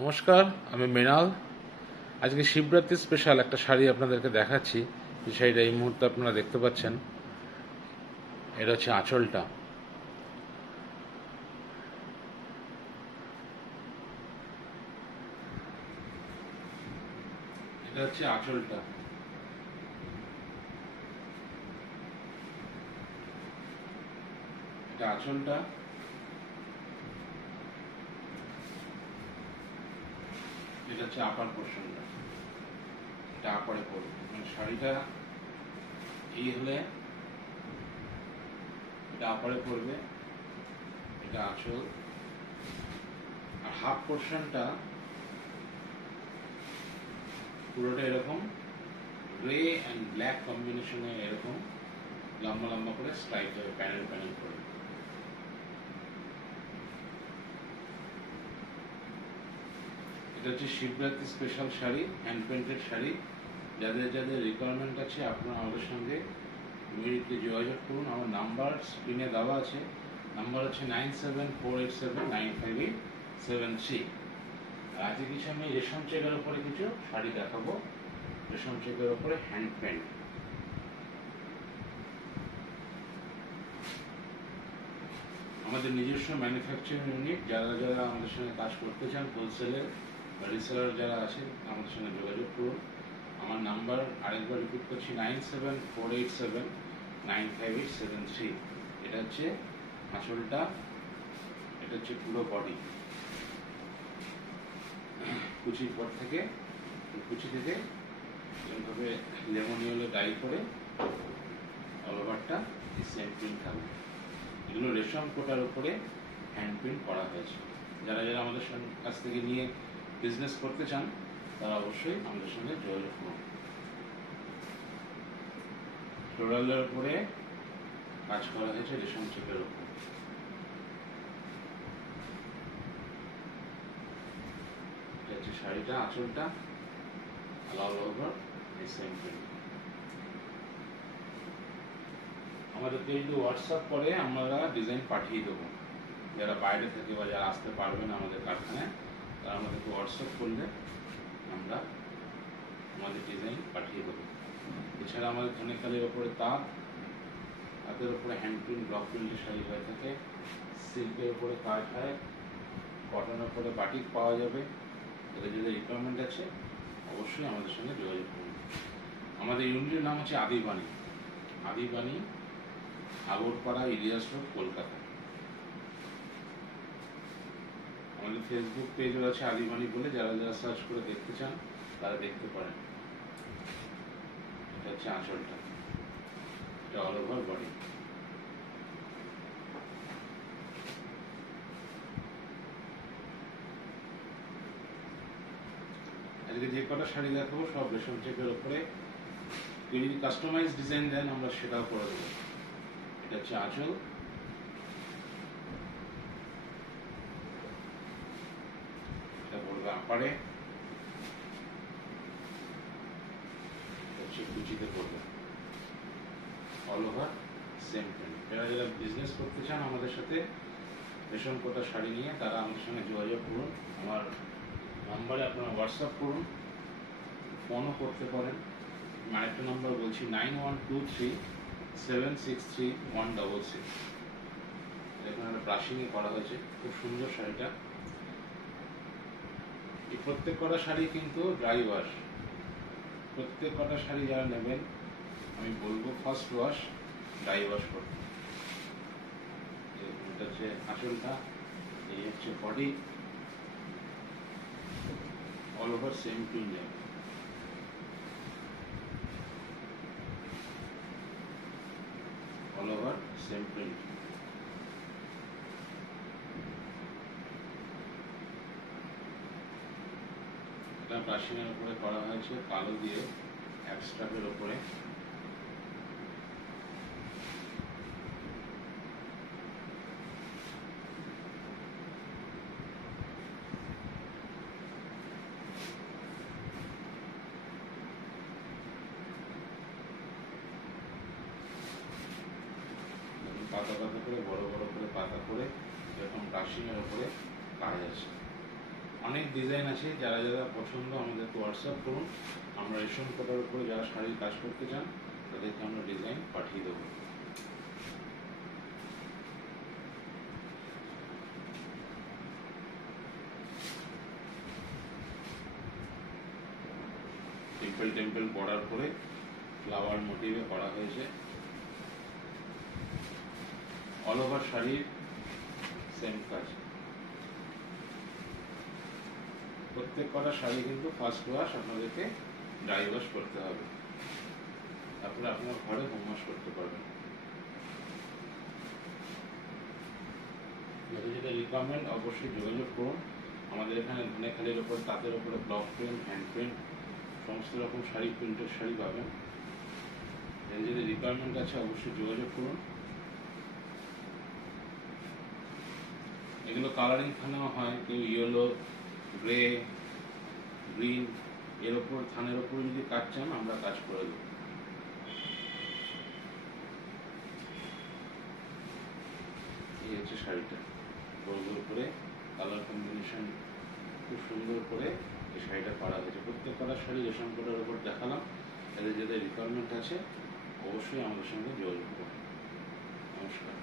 নমস্কার, আমি মৃণাল। আজকে শিবরাত্রি স্পেশাল একটা শাড়ি আপনাদেরকে দেখাচ্ছি। এই শাড়িটা এই মুহূর্তে আপনারা দেখতে পাচ্ছেন। এটা হচ্ছে আঁচলটা। এটা হচ্ছে আঁচলটা। এটা আঁচলটা। এটা হচ্ছে আপার পোর্শনটা। এটা আপারে পড়বে, মানে শাড়িটা এই হলে এটা আপারে পড়বে, এটা আঁচল। আর হাফ পোর্শনটা পুরোটা এরকম গ্রে অ্যান্ড ব্ল্যাক কম্বিনেশনে এরকম লম্বা লম্বা করে স্ট্রাইপ হবে, প্যানেল প্যানেল করে। এটা হচ্ছে Shivratri special sari, hand painted sari. যাদের যাদের রিকোয়ারমেন্ট আছে আপনারা আমাদের সঙ্গে ইমিডিয়েটলি যোগাযোগ করুন। আমার নাম্বার স্ক্রিনে দেওয়া আছে। নাম্বার হচ্ছে 9748795873। আর আজকে কিছু আমি রেশম চেকের উপরে কিছু শাড়ি দেখাবো। রেশম চেকের উপরে হ্যান্ড পেন্ট। আমাদের নিজস্ব ম্যানুফ্যাকচারিং ইউনিট। যারা যারা আমাদের সঙ্গে কাজ করতে চান, হোলসেলের বা রিসেলার যারা আছেন, আমাদের সঙ্গে যোগাযোগ করুন। আমার নাম্বার আরেকবার রিপিট করছি, 9748795873। এটা হচ্ছে আঁচলটা, এটা হচ্ছে পুরো বডি। কুচির পর থেকে কুচি থেকে এরকমভাবে লেমন ইয়েলো ডাই করে অল ওভারটা সেম প্রিন্ট থাকবে। এগুলো রেশম কোটার উপরে হ্যান্ড প্রিন্ট করা হয়েছে। যারা যারা আমাদের কাছ থেকে নিয়ে বিজনেস করতে চান তারা অবশ্যই আমাদের সঙ্গে যোগাযোগ করুন। ফ্লোরালের উপরে কাজ করা হয়েছে রেশম চেকের উপর। এটা হচ্ছে শাড়িটা, আঁচলটা, অল ওভার এই সেম প্রিন্ট। আমাদেরকে যদি হোয়াটসঅ্যাপ করে আমরা ডিজাইন পাঠিয়ে দেবো। যারা বাইরে থেকে বা যারা আসতে পারবে না আমাদের কারখানায়, তারা আমাদেরকে হোয়াটসঅ্যাপ করলে আমরা আমাদের ডিজাইন পাঠিয়ে দেবো। এছাড়া আমাদের ধনেখালির ওপরে তাঁতের ওপরে হ্যান্ড প্রিন্ট, ব্লক প্রিন্টের শাড়ি হয়ে থাকে। সিল্কের ওপরে কাজ হয়, কটনের ওপরে বাটিক পাওয়া যাবে। এদের যদি রিকোয়ারমেন্ট আছে অবশ্যই আমাদের সঙ্গে যোগাযোগ করুন। আমাদের ইউনিটের নাম হচ্ছে আদিবাণী। আদিবাণী, আগরপাড়া, ইলিয়াস রোড, কলকাতা। আমাদের ফেসবুক পেজও আছে আদিবাণী বলে, যারা যারা সার্চ করে দেখতে চান তারা দেখতে পারেন। এটা হচ্ছে আঁচলটা, এটা অল ওভার বডি। আজকে যে কটা শাড়ি দেখাবো সব রেশম চেকের উপরে। কেউ যদি কাস্টমাইজ ডিজাইন দেন আমরা সেটাও করে দেবো। এটা হচ্ছে আঁচল, এটা পড়বে আপারে, হচ্ছে কুচিতে পড়বে, অল ওভার সেম প্রিন্ট। যারা যারা বিজনেস করতে চান আমাদের সাথে রেশম কোটা শাড়ি নিয়ে, তারা আমাদের সঙ্গে যোগাযোগ করুন। আমার নাম্বারে আপনারা হোয়াটসঅ্যাপ করুন, ফোনও করতে পারেন। আরেকটা নাম্বার বলছি, 9123763166। এখানে একটা ব্রাশিংয়ে করা হয়েছে, খুব সুন্দর শাড়িটা। এই প্রত্যেক কটা শাড়ি কিন্তু ড্রাই ওয়াশ। প্রত্যেক কটা শাড়ি যারা নেবেন আমি বলবো ফার্স্ট ওয়াশ, ড্রাই ওয়াশ করতে। এটা হচ্ছে আঁচলটা, এই হচ্ছে body, all over same print যাবে। All over same print. এটা ব্রাশিংয়ের উপরে করা হয়েছে কালো দিয়ে, অ্যাবস্ট্রাক্টের উপরে। পাতা পাতা করে, বড় বড় করে পাতা করে এরকম ব্রাশিংয়ের উপরে কাজ আছে। অনেক ডিজাইন আছে, যারা যারা পছন্দ আমাদেরকে হোয়াটসঅ্যাপ করুন। আমরা রেশন কোটার উপরে যারা শাড়ির কাজ করতে চান তাদেরকে আমরা ডিজাইন পাঠিয়ে দেবো। টেম্পল টেম্পল বর্ডার করে ফ্লাওয়ার মোটিভে করা হয়েছে। অল ওভার শাড়ির সেম কাজ। প্রত্যেক কটা শাড়ি কিন্তু ফার্স্ট ওয়াশ আপনাদেরকে ড্রাই ওয়াশ করতে হবে, তারপরে আপনার ঘরে হোম ওয়াশ করতে পারবেন। যেটা যেটা রিকোয়ারমেন্ট অবশ্যই যোগাযোগ করুন। আমাদের এখানে ধনেখালির ওপর তাঁতের ওপরে ব্লক প্রিন্ট, হ্যান্ড প্রিন্ট সমস্ত রকম শাড়ি, প্রিন্টের শাড়ি পাবেন। যেটা যেটা রিকোয়ারমেন্ট আছে অবশ্যই যোগাযোগ করুন। এগুলো কালারিং থানেও হয়, কেউ ইয়েলো, গ্রে, গ্রিন এর ওপর থানের ওপর যদি কাজ চান আমরা কাজ করে দেবো। এই হচ্ছে শাড়িটা, গোল করে কালার কম্বিনেশন খুব সুন্দর করে এই শাড়িটা করা হয়েছে। প্রত্যেক কালার শাড়ি রেশম কোটার ওপর দেখালাম। এদের যাদের রিকোয়ারমেন্ট আছে অবশ্যই আমাদের সঙ্গে যোগাযোগ করুন। নমস্কার।